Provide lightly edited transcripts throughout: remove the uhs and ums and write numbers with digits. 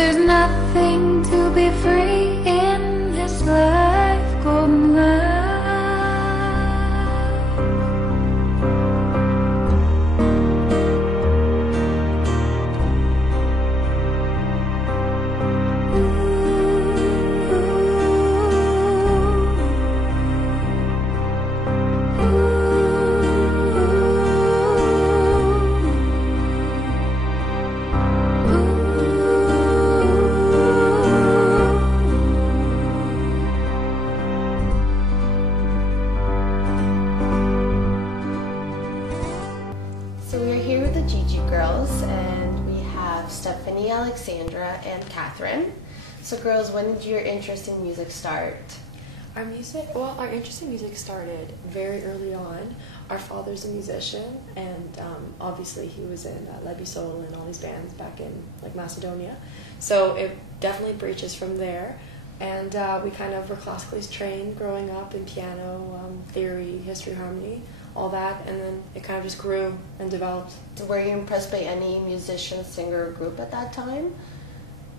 there's nothing to be free in this life going round. So we're here with the GiGi girls, and we have Stephanie, Alexandra, and Catherine. So girls, when did your interest in music start? Our interest in music started very early on. Our father's a musician, and obviously he was in Lebi Soul and all these bands back in like Macedonia. So it definitely breaches from there. And we kind of were classically trained growing up in piano, theory, history, harmony, all that, and then it kind of just grew and developed. Were you impressed by any musician, singer, or group at that time?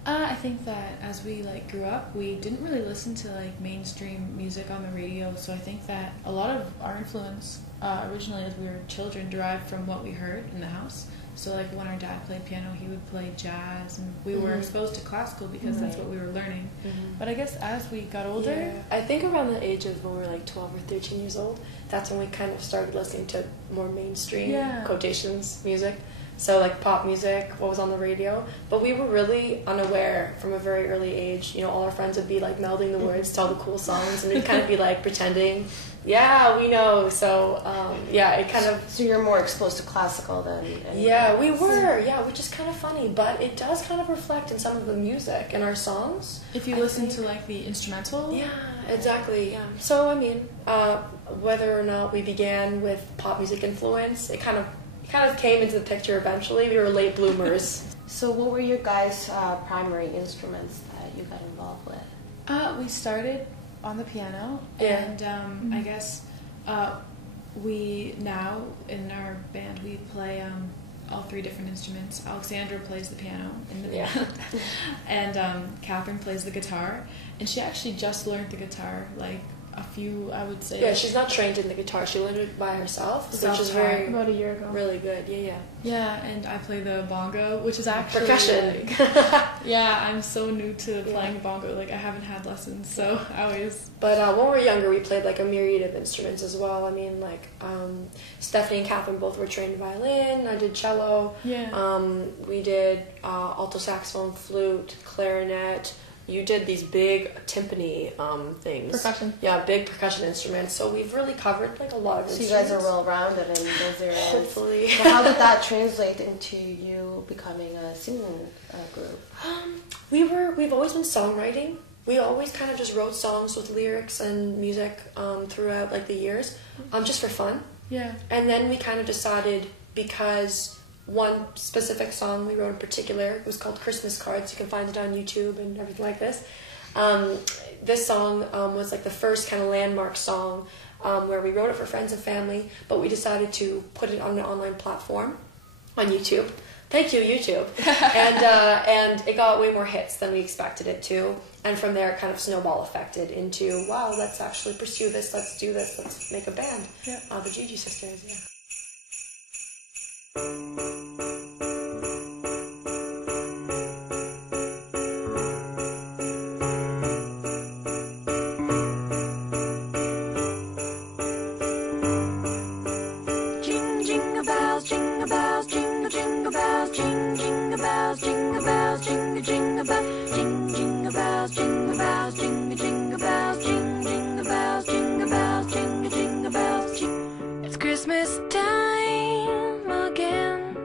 I think that as we grew up, we didn't really listen to mainstream music on the radio, so I think that a lot of our influence originally as we were children derived from what we heard in the house. So when our dad played piano, he would play jazz, and we were exposed to classical because that's what we were learning. But I guess as we got older... Yeah. I think around the age of when we were 12 or 13 years old, that's when we kind of started listening to more mainstream quotations music. So pop music, what was on the radio. But we were really unaware from a very early age. You know, all our friends would be melding the words to all the cool songs, and we'd kind of be pretending, yeah, we know. So yeah, it kind of... So you're more exposed to classical than... Yeah, we were. Yeah, which is kind of funny, but it does kind of reflect in some of the music in our songs. If you listen to the instrumental? Yeah, exactly, yeah. So, I mean, whether or not we began with pop music influence, it kind of came into the picture eventually. We were late bloomers. So what were your guys' primary instruments that you got involved with? We started on the piano, and I guess we now, in our band, we play all three different instruments. Alexandra plays the piano in the band, and Catherine plays the guitar, and she actually just learned the guitar a few, I would say. Yeah, she's not trained in the guitar. She learned it by herself, which is about a year ago. Really good. Yeah. Yeah, and I play the bongo, which is actually percussion. Yeah, I'm so new to playing bongo. I haven't had lessons, so I always. But when we were younger, we played a myriad of instruments as well. I mean, Stephanie and Catherine both were trained violin. I did cello. Yeah. We did alto saxophone, flute, clarinet. You did these big timpani things. Percussion. Yeah, big percussion instruments. So we've really covered a lot of instruments. So you guys are well-rounded in those areas. Hopefully. So how did that translate into you becoming a singing group? We've always been songwriting. We always kind of just wrote songs with lyrics and music throughout the years, just for fun. Yeah. And then we kind of decided, because one specific song we wrote in particular was called Christmas Cards. You can find it on YouTube and everything like this. This song was the first kind of landmark song where we wrote it for friends and family, but we decided to put it on an online platform on YouTube. Thank you, YouTube. And it got way more hits than we expected it to. And from there, it kind of snowball affected into, wow, let's actually pursue this, let's do this, let's make a band. Yeah. The GiGi sisters, yeah. Jingle bells, jingle bells, jingle jingle bells, jingle bells, jingle bells, jingle jingle bells, jingle bells, jingle bells, jingle jingle bells, jingle bells, jingle bells, jingle bells. It's Christmas time again.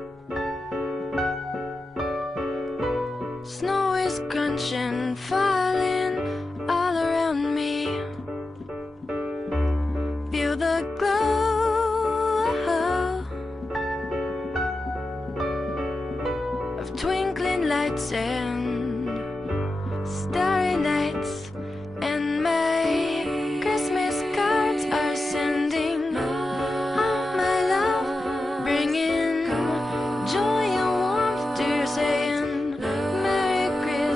Snow is crunching, falling all around me. Feel the glow of twinkling lights and starry nights, and my Christmas cards are sending all my love, bringing joy and warmth to saying Merry Christmas.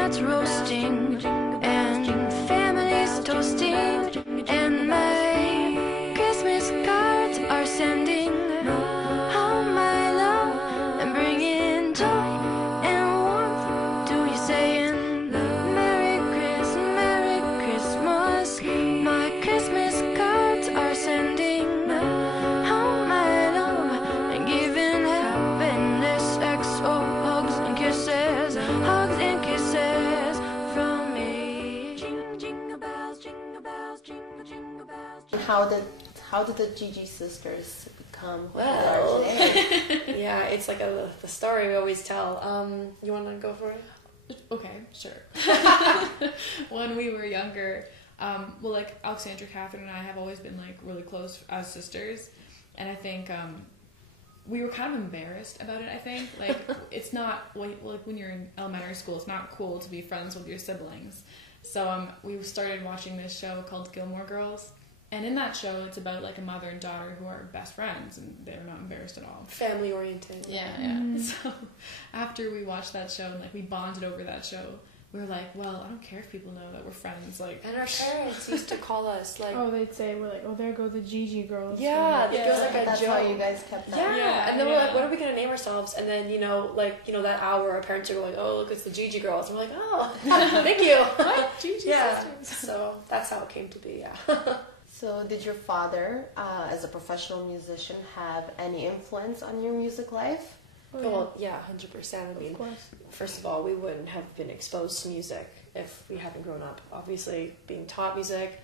chestnuts roasting, and families toasting, and my Christmas cards are sending home my love and bringing joy and warmth to you, saying Merry Christmas. My Christmas cards are sending home my love and giving happiness, XO hugs and kisses from me. Jingle bells, jingle bells, jingle jingle bells. How did the GiGi sisters become who they Well, are today? yeah, it's like the story we always tell. You want to go for it? Okay, sure. When we were younger, well, like Alexandra, Catherine, and I have always been like really close as sisters, and I think we were kind of embarrassed about it. I think like it's not like when you're in elementary school, it's not cool to be friends with your siblings. So we started watching this show called Gilmore Girls. And in that show, it's about like a mother and daughter who are best friends, and they're not embarrassed at all. Family oriented. Yeah. So after we watched that show and like we bonded over that show, we were like, well, I don't care if people know that we're friends. Like, And our parents used to call us like, Oh, they'd say, we're like, oh, there go the GiGi girls. yeah, it was like a That's joke. why you guys kept that. Yeah, and then we're yeah. like, what are we gonna name ourselves? And then that hour, our parents are going, oh, look, it's the GiGi girls. And we're like, oh, thank you. what? GiGi Yeah, sisters. so that's how it came to be. Yeah. So did your father, as a professional musician, have any influence on your music life? Oh, yeah. Well, yeah, 100%. I mean, Of course. first of all, we wouldn't have been exposed to music if we hadn't grown up. Obviously, being taught music,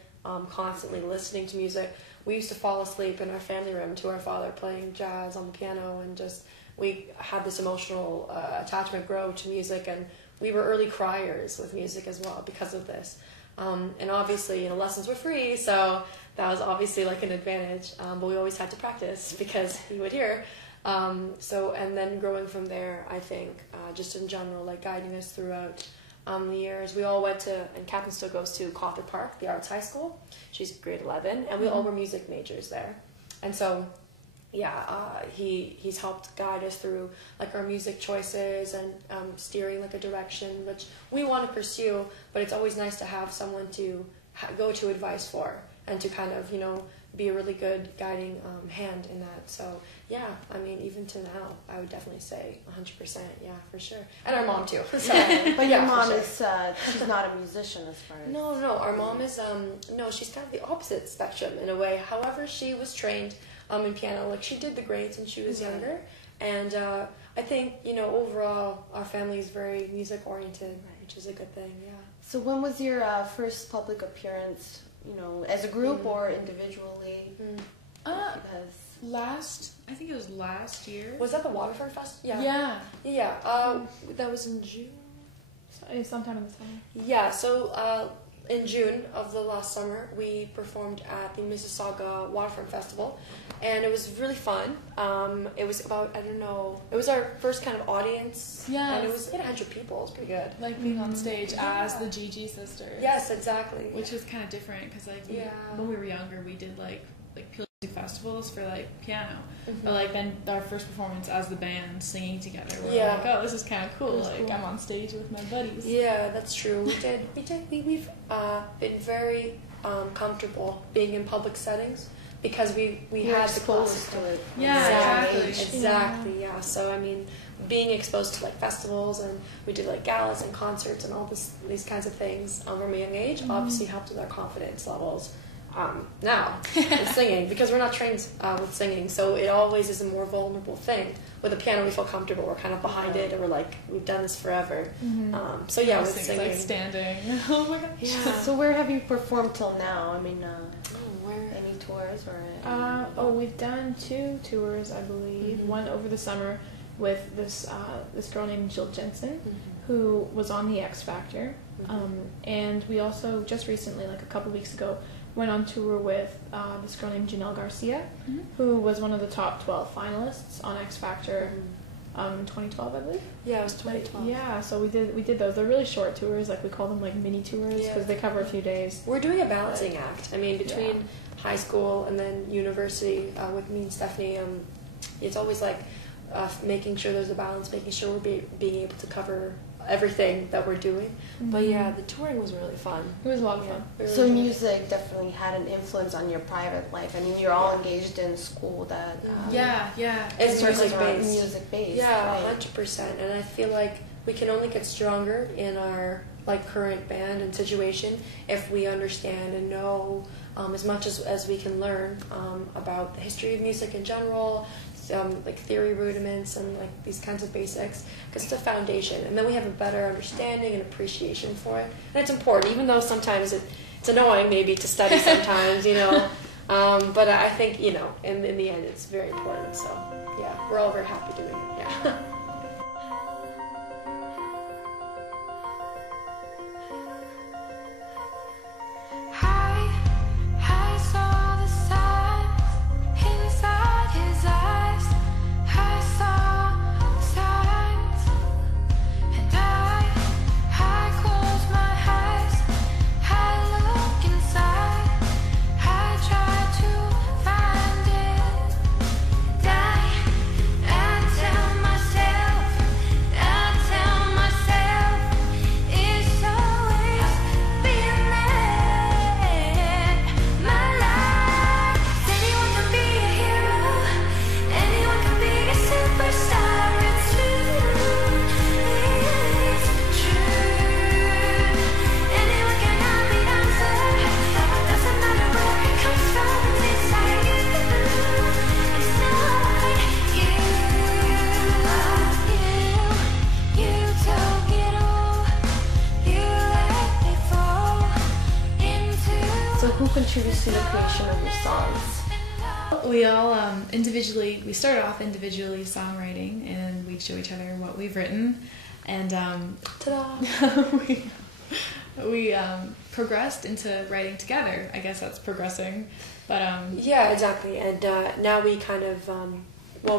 constantly listening to music. We used to fall asleep in our family room to our father playing jazz on the piano, and just we had this emotional attachment grow to music, and we were early criers with music as well because of this. And obviously, lessons were free, so that was obviously like an advantage. But we always had to practice because he would hear. And then growing from there, I think, just in general, like guiding us throughout the years. We all went to, and Catherine still goes to Cawthon Park, the arts high school. She's grade 11, and we all were music majors there. And so, he's helped guide us through like our music choices and steering like a direction which we want to pursue. But it's always nice to have someone to go to advice for, and to kind of be a really good guiding hand in that. So yeah, I mean, even to now, I would definitely say 100%. Yeah, for sure. And our mom too. So, But yeah, your mom for sure. is, she's not a musician as far as... No, our mom is, no, she's kind of the opposite spectrum in a way. However, she was trained in piano. Like, she did the grades when she was younger. And I think, overall, our family is very music-oriented, which is a good thing, yeah. So when was your first public appearance, as a group or individually? Because I think it was last year. Was that the Waterfront Fest? Yeah. Yeah. Yeah, that was in June. Sometime in the summer. Yeah, so in June of the last summer, we performed at the Mississauga Waterfront Festival, and it was really fun. It was about, it was our first kind of audience. Yes. And it was 100 people. It was pretty good. Like being on stage as the GiGi sisters. Yes, exactly. Which was kind of different because like when we were younger, we did like pure music festivals for like piano, but like then our first performance as the band singing together, we were like, oh, this is kind of cool. Like I'm on stage with my buddies. Yeah, that's true. We've been very comfortable being in public settings because we had the closest to it. Yeah, exactly. Yeah. So I mean, being exposed to like festivals, and we did like galas and concerts and all these kinds of things from a young age obviously helped with our confidence levels. Now in singing, because we're not trained with singing, so it always is a more vulnerable thing. With the piano, we feel comfortable. We're kind of behind it, and we're like, we've done this forever. So yeah, with singing, like standing. Oh my gosh. Yeah. So where have you performed till now? I mean, where? any tours or? We've done 2 tours, I believe. One over the summer with this girl named Jill Jensen, who was on the X Factor, and we also just recently, like a couple weeks ago, went on tour with this girl named Janelle Garcia, who was one of the top 12 finalists on X Factor in 2012, I believe. Yeah, it was 2012. Yeah, so we did those. They're really short tours, like we call them like mini tours because they cover a few days. We're doing a balancing act. I mean, between high school and then university with me and Stephanie, it's always like making sure there's a balance, making sure we're being able to cover everything that we're doing. But yeah, the touring was really fun. It was a lot of fun. Really So enjoyed it. music definitely had an influence on your private life. I mean, you're all engaged in school that Yeah. It's circles music around based. music based. Yeah, right? 100%. And I feel like we can only get stronger in our like current band and situation if we understand and know as much as we can learn about the history of music in general, like theory rudiments and like these kinds of basics, because it's a foundation, and then we have a better understanding and appreciation for it. And it's important, even though sometimes it's annoying maybe to study sometimes, you know. But I think, you know, in the end, it's very important. So yeah, we're all very happy doing it. Yeah. I saw the signs inside his eyes. I saw signs, and I close my eyes. I look inside. I try to find it. I tell myself, it's always been there. My life, anyone can be a hero, anyone can be a superstar. It's true, anyone can have the answer. Doesn't matter where it comes from. Inside you, it's not you. You took it all. You let me fall into. So who contributes to the creation of your songs? We all we started off individually songwriting, and we'd show each other what we've written, and Ta-da! we progressed into writing together. I guess that's progressing, but Yeah, exactly. And now we kind of,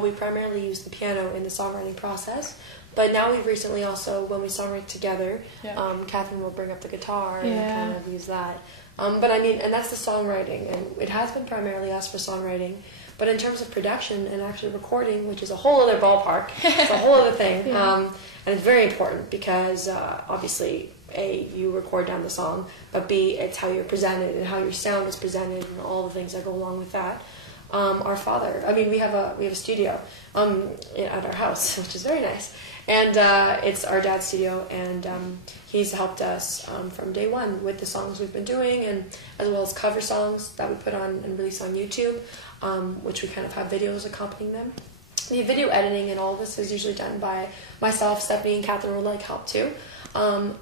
we primarily use the piano in the songwriting process, but now we've recently also, when we songwrite together, Yeah. Catherine will bring up the guitar and Yeah. kind of use that. But I mean, and that's the songwriting, and it has been primarily us for songwriting. But in terms of production and actually recording, which is a whole other ballpark, it's a whole other thing, and it's very important because obviously, A, you record down the song, but B, it's how you're presented and how your sound is presented and all the things that go along with that. Our father, I mean, we have a studio at our house, which is very nice, and it's our dad's studio, and he's helped us from day one with the songs we've been doing, and as well as cover songs that we put on and release on YouTube, which we kind of have videos accompanying them. The video editing and all of this is usually done by myself, Stephanie, and Catherine will like help too. But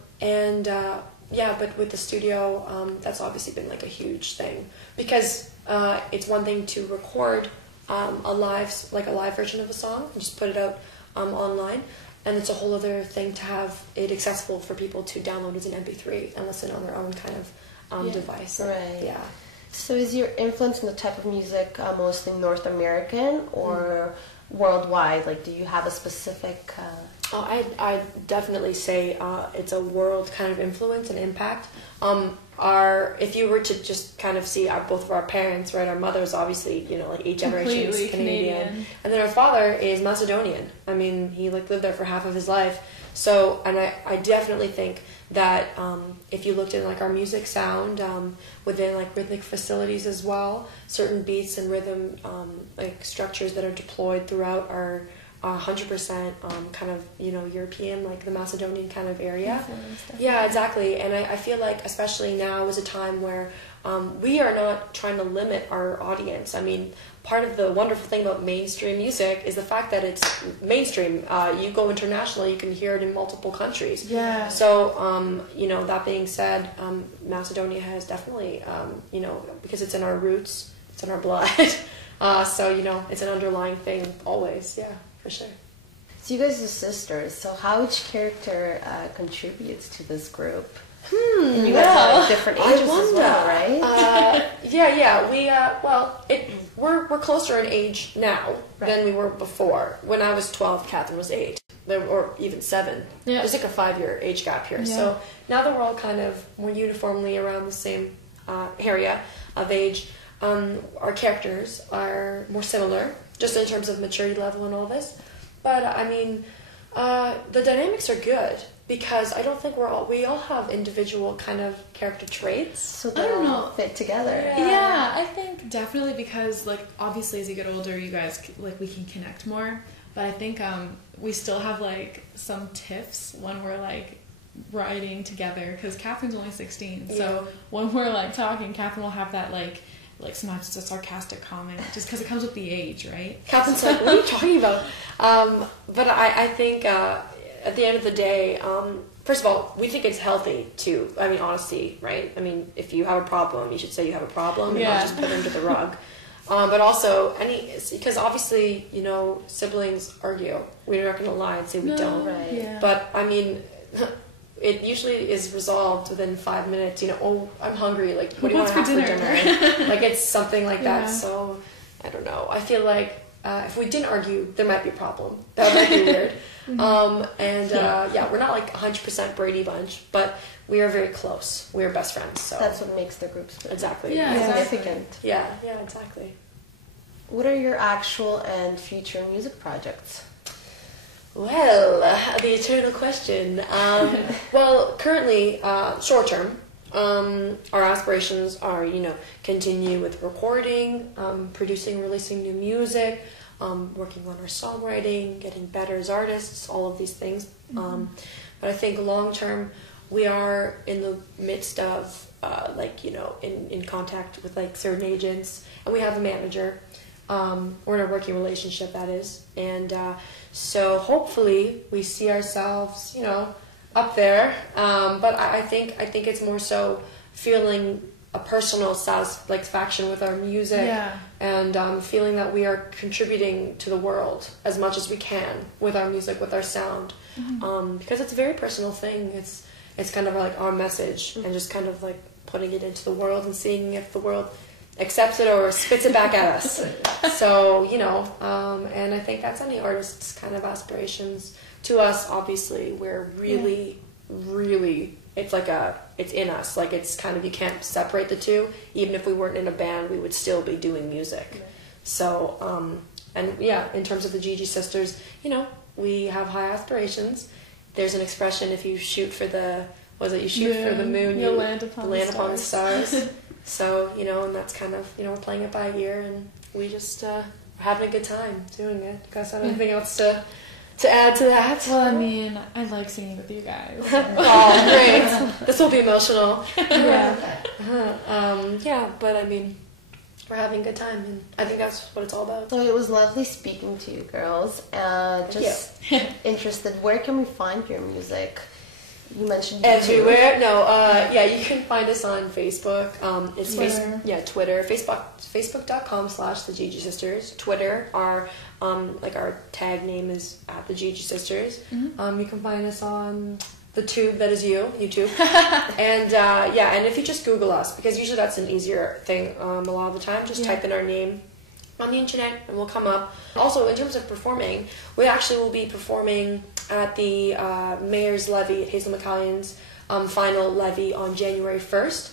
with the studio, that's obviously been like a huge thing, because it's one thing to record a live version of a song and just put it out online, and it's a whole other thing to have it accessible for people to download as an MP3 and listen on their own kind of device. Right. Yeah. So is your influence in the type of music mostly North American or worldwide? Like, do you have a specific... I definitely say it's a world kind of influence and impact. If you were to just kind of see both of our parents, right? Our mother's obviously, like 8 generations Completely Canadian, and then our father is Macedonian. I mean, he lived there for half of his life. So, and I definitely think that if you looked at our music sound within rhythmic facilities as well, certain beats and rhythm structures that are deployed throughout are 100% kind of European, the Macedonian kind of area. Yeah, exactly. And I feel like especially now is a time where we are not trying to limit our audience. I mean, part of the wonderful thing about mainstream music is the fact that it's mainstream. You go international, you can hear it in multiple countries. Yeah. So, that being said, Macedonia has definitely, because it's in our roots, it's in our blood. So, it's an underlying thing always. Yeah, for sure. So you guys are sisters, so how each character contributes to this group? And you guys have different ages as well, right? We're closer in age now than we were before. When I was 12, Catherine was 8, or even 7. Yeah. There's a 5-year age gap here. Yeah. So now that we're all kind of more uniformly around the same area of age, our characters are more similar, just in terms of maturity level and all this. But I mean, The dynamics are good because I don't think we all have individual kind of character traits. So I they don't all know. fit together. Yeah, I think definitely because like obviously as you get older, you guys like we can connect more. But I think we still have like some tiffs when we're like writing together because Catherine's only 16. So when we're like talking, Catherine will have that like sometimes it's a sarcastic comment just because it comes with the age, right? Catherine's like, what are you talking about? But I think at the end of the day, first of all, we think it's healthy to, I mean, honesty, right? I mean, if you have a problem, you should say you have a problem and not just put it under the rug. But also, because obviously, you know, siblings argue. We're not going to lie and say we don't. Right. Yeah. But, I mean, it usually is resolved within 5 minutes. You know, oh, I'm hungry. Like, what do you want to have for dinner? Like, it's something like that. So, I don't know. I feel like if we didn't argue, there might be a problem. That might be weird. We're not like 100% Brady Bunch, but we are very close. We are best friends. So That's what makes the group exactly. Yeah, significant. Yeah, exactly. What are your actual and future music projects? Well, the eternal question. Well, currently, short term, our aspirations are, you know, continue with recording, producing, releasing new music, working on our songwriting, getting better as artists, all of these things. But I think long term, we are in the midst of, in contact with like certain agents, and we have a manager. We're in a working relationship, that is, and so hopefully we see ourselves, you know, up there. But I think it's more so feeling a personal satisfaction with our music, and feeling that we are contributing to the world as much as we can with our music, with our sound, because it's a very personal thing. It's kind of like our message, and just kind of like putting it into the world and seeing if the world accepts it or spits it back at us. So, you know, and I think that's any artist's kind of aspirations. To us, obviously, we're really, it's in us. Like, it's kind of, you can't separate the two. Even if we weren't in a band, we would still be doing music. So, in terms of the GiGi sisters, you know, we have high aspirations. There's an expression, if you shoot for the, for the moon, you'll land upon the stars. So, you know, and that's kind of, you know, we're playing it by ear, and we just we're having a good time doing it. You guys have anything else to add to that? Well, I mean, I like singing with you guys. Oh, great. This will be emotional. Yeah. But I mean, we're having a good time, and I think that's what it's all about. So it was lovely speaking to you girls. Just interested, where can we find your music? You mentioned YouTube. Everywhere. No, you can find us on Facebook. It's Twitter. Twitter. Facebook.com/the GiGi Sisters. Twitter, our tag name is at the GiGi Sisters. You can find us on the tube that is YouTube. And and if you just Google us, because usually that's an easier thing a lot of the time, just type in our name on the internet and we'll come up. Also, in terms of performing, we actually will be performing at the Mayor's Levy at Hazel McCallion's final levy on January 1st.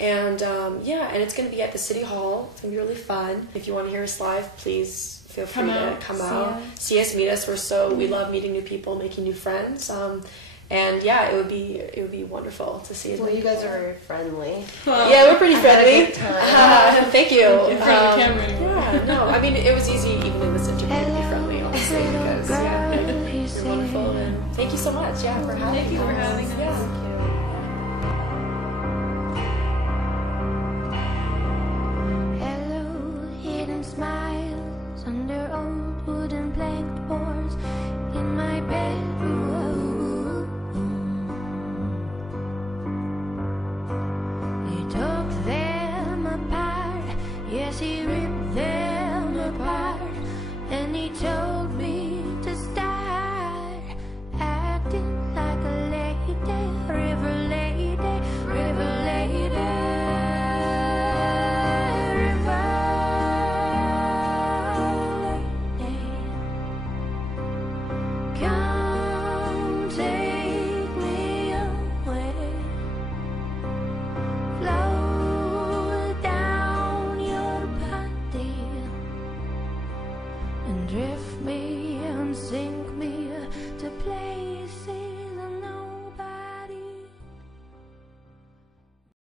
And and it's going to be at the City Hall. It's going to be really fun. If you want to hear us live, please feel free to come out. See us, meet us. We love meeting new people, making new friends. It would be wonderful to see. Well, you guys are very friendly. Yeah, we're pretty friendly. Thank you. I mean, it was easy even in this interview to be friendly, honestly, because you're wonderful, and thank you so much. For having us. Thank you for having us. Yeah.